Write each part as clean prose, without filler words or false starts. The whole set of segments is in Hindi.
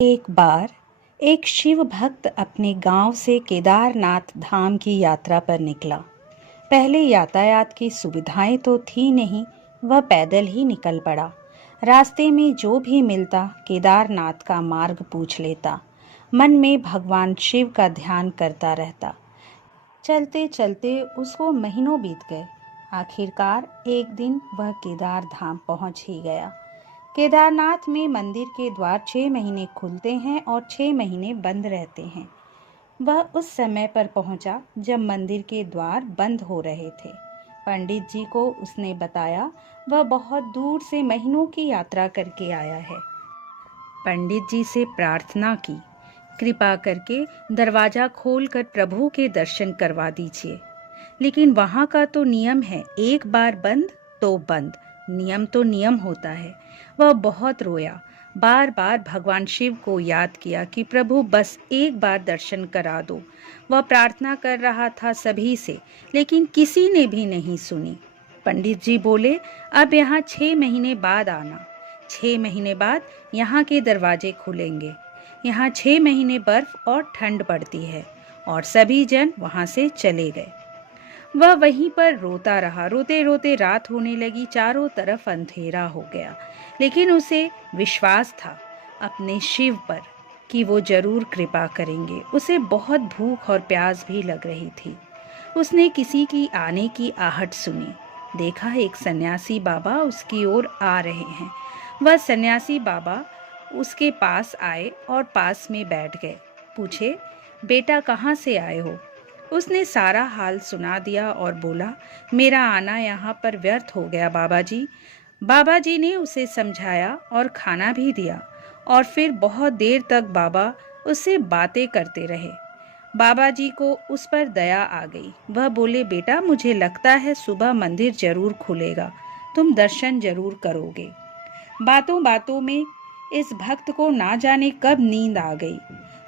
एक बार एक शिव भक्त अपने गांव से केदारनाथ धाम की यात्रा पर निकला। पहले यातायात की सुविधाएं तो थी नहीं, वह पैदल ही निकल पड़ा। रास्ते में जो भी मिलता केदारनाथ का मार्ग पूछ लेता। मन में भगवान शिव का ध्यान करता रहता। चलते चलते उसको महीनों बीत गए। आखिरकार एक दिन वह केदार धाम पहुंच ही गया। केदारनाथ में मंदिर के द्वार 6 महीने खुलते हैं और 6 महीने बंद रहते हैं। वह उस समय पर पहुंचा जब मंदिर के द्वार बंद हो रहे थे। पंडित जी को उसने बताया वह बहुत दूर से महीनों की यात्रा करके आया है। पंडित जी से प्रार्थना की, कृपा करके दरवाजा खोलकर प्रभु के दर्शन करवा दीजिए। लेकिन वहाँ का तो नियम है, एक बार बंद तो बंद, नियम तो नियम होता है। वह बहुत रोया, बार बार भगवान शिव को याद किया कि प्रभु बस एक बार दर्शन करा दो। वह प्रार्थना कर रहा था सभी से, लेकिन किसी ने भी नहीं सुनी। पंडित जी बोले, अब यहाँ 6 महीने बाद आना। 6 महीने बाद यहाँ के दरवाजे खुलेंगे। यहाँ 6 महीने बर्फ और ठंड पड़ती है। और सभी जन वहाँ से चले गए। वह वहीं पर रोता रहा। रोते रोते रात होने लगी, चारों तरफ अंधेरा हो गया। लेकिन उसे विश्वास था अपने शिव पर कि वो जरूर कृपा करेंगे। उसे बहुत भूख और प्यास भी लग रही थी। उसने किसी की आने की आहट सुनी। देखा एक सन्यासी बाबा उसकी ओर आ रहे हैं। वह सन्यासी बाबा उसके पास आए और पास में बैठ गए। पूछे, बेटा कहाँ से आए हो? उसने सारा हाल सुना दिया और बोला, मेरा आना यहाँ पर व्यर्थ हो गया बाबा जी। बाबा जी ने उसे समझाया और खाना भी दिया और फिर बहुत देर तक बाबा उससे बातें करते रहे। बाबा जी को उस पर दया आ गई। वह बोले, बेटा मुझे लगता है सुबह मंदिर जरूर खुलेगा, तुम दर्शन जरूर करोगे। बातों बातों में इस भक्त को ना जाने कब नींद आ गई।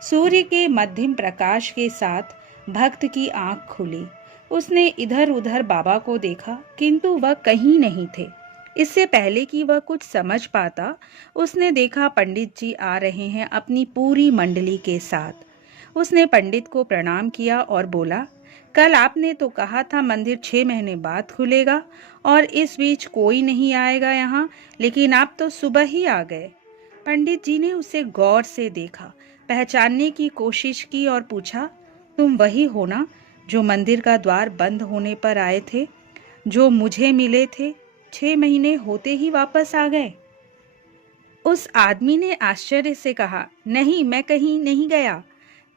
सूर्य के मध्यम प्रकाश के साथ भक्त की आंख खुली। उसने इधर उधर बाबा को देखा, किंतु वह कहीं नहीं थे। इससे पहले कि वह कुछ समझ पाता, उसने देखा पंडित जी आ रहे हैं अपनी पूरी मंडली के साथ। उसने पंडित को प्रणाम किया और बोला, कल आपने तो कहा था मंदिर 6 महीने बाद खुलेगा और इस बीच कोई नहीं आएगा यहाँ, लेकिन आप तो सुबह ही आ गए। पंडित जी ने उसे गौर से देखा, पहचानने की कोशिश की और पूछा, तुम वही हो ना जो मंदिर का द्वार बंद होने पर आए थे, जो मुझे मिले थे, 6 महीने होते ही वापस आ गए? उस आदमी ने आश्चर्य से कहा, नहीं, मैं कहीं नहीं गया।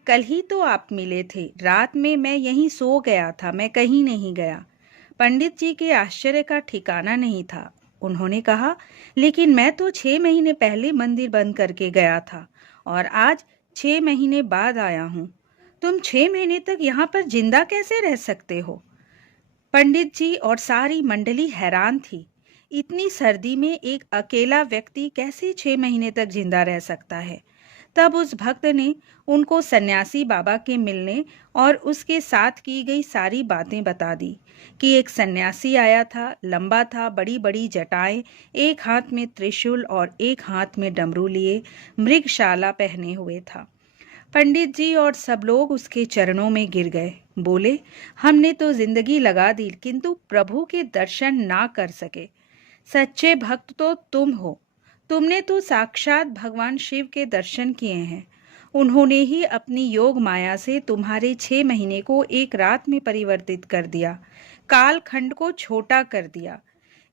कल ही तो आप मिले थे, रात में मैं यहीं सो गया था, मैं कहीं नहीं गया। पंडित जी के आश्चर्य का ठिकाना नहीं था। उन्होंने कहा, लेकिन मैं तो 6 महीने पहले मंदिर बंद करके गया था और आज 6 महीने बाद आया हूँ। तुम 6 महीने तक यहाँ पर जिंदा कैसे रह सकते हो? पंडित जी और सारी मंडली हैरान थी। इतनी सर्दी में एक अकेला व्यक्ति कैसे 6 महीने तक जिंदा रह सकता है? तब उस भक्त ने उनको सन्यासी बाबा के मिलने और उसके साथ की गई सारी बातें बता दी कि एक सन्यासी आया था, लंबा था, बड़ी बड़ी जटाएं, एक हाथ में त्रिशूल और एक हाथ में डमरू लिए, मृगशाला पहने हुए था। पंडित जी और सब लोग उसके चरणों में गिर गए। बोले, हमने तो जिंदगी लगा दी किंतु प्रभु के दर्शन ना कर सके। सच्चे भक्त तो तुम हो। तुमने तो साक्षात भगवान शिव के दर्शन किए हैं। उन्होंने ही अपनी योग माया से तुम्हारे 6 महीने को एक रात में परिवर्तित कर दिया, काल खंड को छोटा कर दिया।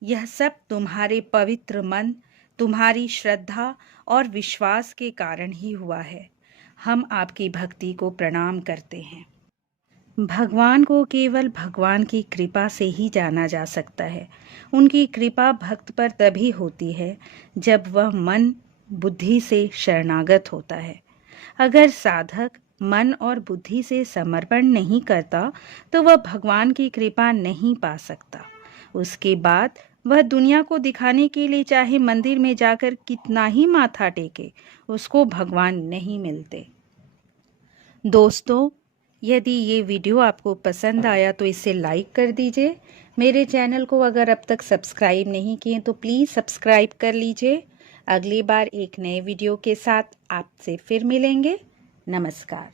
यह सब तुम्हारे पवित्र मन, तुम्हारी श्रद्धा और विश्वास के कारण ही हुआ है। हम आपकी भक्ति को प्रणाम करते हैं। भगवान को केवल भगवान की कृपा से ही जाना जा सकता है। उनकी कृपा भक्त पर तभी होती है जब वह मन बुद्धि से शरणागत होता है। अगर साधक मन और बुद्धि से समर्पण नहीं करता तो वह भगवान की कृपा नहीं पा सकता। उसके बाद वह दुनिया को दिखाने के लिए चाहे मंदिर में जाकर कितना ही माथा टेके, उसको भगवान नहीं मिलते। दोस्तों, यदि ये वीडियो आपको पसंद आया तो इसे लाइक कर दीजिए। मेरे चैनल को अगर अब तक सब्सक्राइब नहीं किए तो प्लीज़ सब्सक्राइब कर लीजिए। अगली बार एक नए वीडियो के साथ आपसे फिर मिलेंगे। नमस्कार।